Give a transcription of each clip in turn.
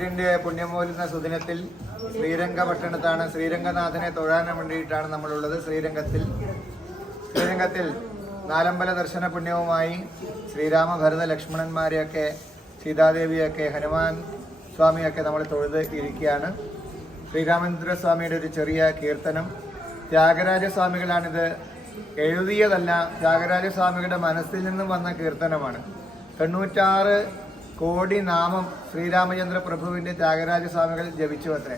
ഇതിന്റെ പുണ്യമൂലുന്ന സുദിനത്തിൽ ശ്രീരംഗപട്ടണത്താണ്. ശ്രീരംഗനാഥനെ തൊഴാൻ വേണ്ടിയിട്ടാണ് നമ്മളുള്ളത്. ശ്രീരംഗത്തിൽ നാലമ്പല ദർശന പുണ്യവുമായി ശ്രീരാമ ഭരത ലക്ഷ്മണന്മാരെയൊക്കെ സീതാദേവിയൊക്കെ ഹനുമാൻ സ്വാമിയൊക്കെ നമ്മൾ തൊഴുത് ഇരിക്കുകയാണ്. ശ്രീരാമചന്ദ്ര സ്വാമിയുടെ ഒരു ചെറിയ കീർത്തനം. ത്യാഗരാജസ്വാമികളാണിത് എഴുതിയതല്ല, ത്യാഗരാജസ്വാമികളുടെ മനസ്സിൽ നിന്നും വന്ന കീർത്തനമാണ്. 96 കോടി നാമം ശ്രീരാമചന്ദ്ര പ്രഭുവിൻ്റെ ത്യാഗരാജസ്വാമികൾ ജപിച്ചു അത്രേ.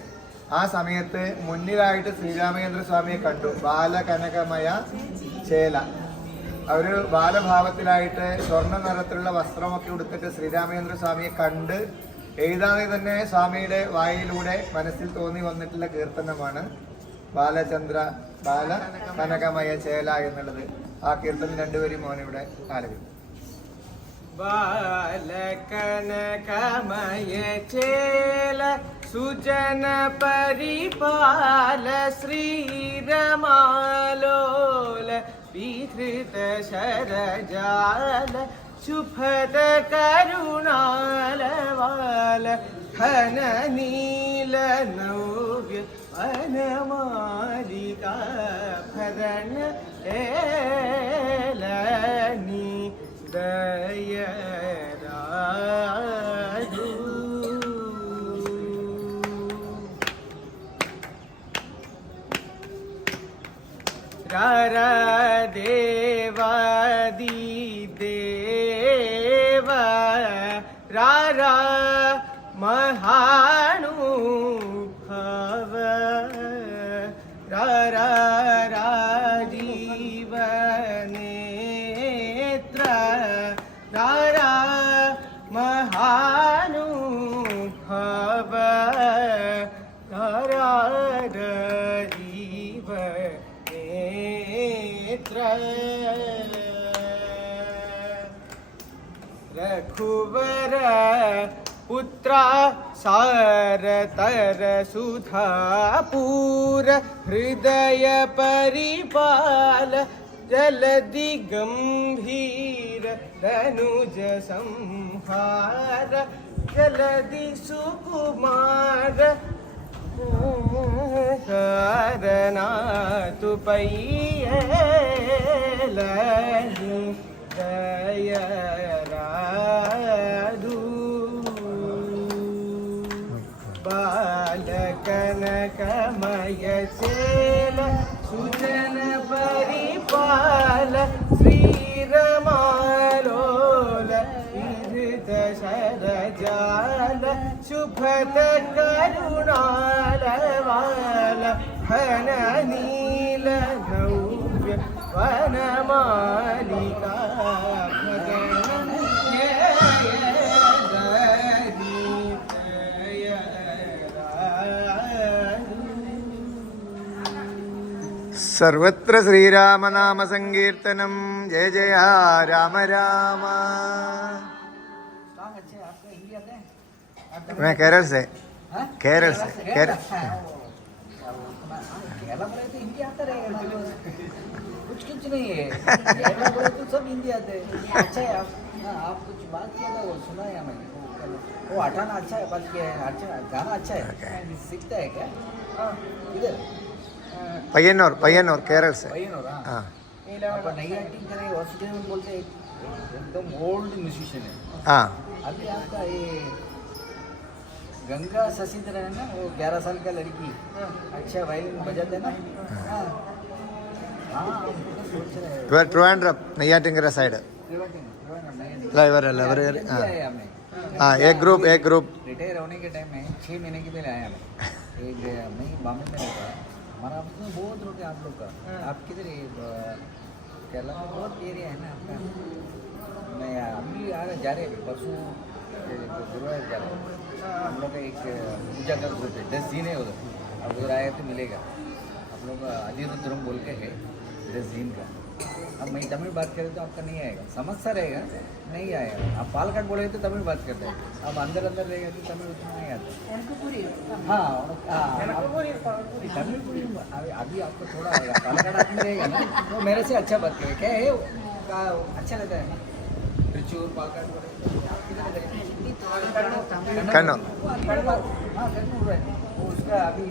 ആ സമയത്ത് മുന്നിലായിട്ട് ശ്രീരാമചന്ദ്ര സ്വാമിയെ കണ്ടു. ബാലകനകമയ ചേല, അവർ ബാലഭാവത്തിലായിട്ട് സ്വർണ്ണ നിറത്തിലുള്ള വസ്ത്രമൊക്കെ ഉടുത്തിട്ട് ശ്രീരാമചന്ദ്ര സ്വാമിയെ കണ്ട് എഴുതാതെ തന്നെ സ്വാമിയുടെ വായിലൂടെ മനസ്സിൽ തോന്നി വന്നിട്ടുള്ള കീർത്തനമാണ് ബാല കനകമയ ചേല എന്നുള്ളത്. ആ കീർത്തനം രണ്ടുപേരും മോനിവിടെ ആലപിക്കും. ബാലകനകമയ ചേല സുജന പരിപാല ശ്രീരമാലോല വിധൃത ശരജാല ശുഭദ കരുണാലവാല ഘന നീല നവ്യ വനമാലികാ ഭരണ ഏലനി ദയരാജു. ദേവാദി ദേവ രാരാ മഹാനുഭവ രാരാ രാജീവ നേത്ര രാരാ മഹാനുഭവ രാരാ രാജീവ നേത്ര രഘുവര പുത്ര സാരതര സുധാപൂര ഹൃദയ പരിപാല ജലധി ഗംഭീര ധനുജ സംഹാര ജലധി സുകുമാര കാരണാതു പയ്യലി ദയരാദു. ബാലകനകമയ ചേല സുജന പരിപാല ശ്രീരമാലോല വിധൃത ശരജാല ശുഭദ കരുണാലവാല ഘന നീല നവ്യ വനമാലികാ സർവത്ര ശ്രീരാമനാമ സങ്കീർത്തനം. ജയ ജയ രാമ രാമ. मैं केरल से केरल से केरल हिंदी आता रहेगा ना, कुछ नहीं है। तो सब हिंदी आते हैं। अच्छा है आप कुछ बात किया था वो सुना है मैंने। वो हटाना अच्छा है, बात किया है अच्छा, गाना अच्छा है। सीखता है क्या? इधर पय्यनूर केरल से. हाँ नई एक्टिंग करे ऑस्ट्रेलिया में बोलते एकदम ओल्ड म्यूजिशियन है. हाँ अभी आपका ये गंगा शशिधर है ना, वो 11 साल का लड़की अच्छा वायलिन बजाते ना. हाँ सोच रहे ट्रिवांड्रम നെയ്യാറ്റിൻകര സൈഡ്. हाँ एक ग्रुप रिटायर होने के टाइम में 6 महीने के लिए आया मैं बॉम्बे में रहता है. हमारा आपस में बहुत लोग है आप लोग का. आप किधर केरला में बहुत एरिया है ना आपका. मैं अभी जा रहे परसों गुरुवार जा रहे हैं. हम लोग का एक पूजा का ग्रुप है, 10 दिन है उधर. अब उधर आए तो मिलेगा आप लोग का. अधिरुद्रम बोल के है 10 दिन का. अब मैं तमिल बात करें तो आपका नहीं आएगा, समझता रहेगा नहीं आएगा. आप पालकाट बोलेंगे तो तमिल बात करते हैं. अब अंदर रहेगा तो तमिल उतना नहीं आता. हाँ तमिल पूरी अभी आपको थोड़ा पालकाट आदमी रहेगा ना तो मेरे से अच्छा बात करेगा. क्या है अच्छा रहता है त्रिचूर पालकाट बोले कन्नौर। हाँ कन्नौर है वो उसका अभी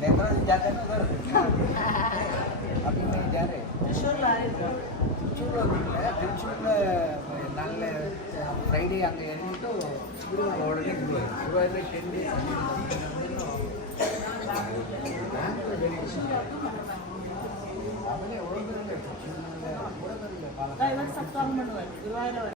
नेत्राल जाते हैं ना उधर अभी नहीं जा रहे ನಾಳೆ ಫ್ರೈಡೇ ಹಂಗೆ ಹೇಳ್ಬಿಟ್ಟು ಒಳಗೆ ಶುರುವಾದರೆ 10 days ಆಮೇಲೆ ಹೋದ್ರೆ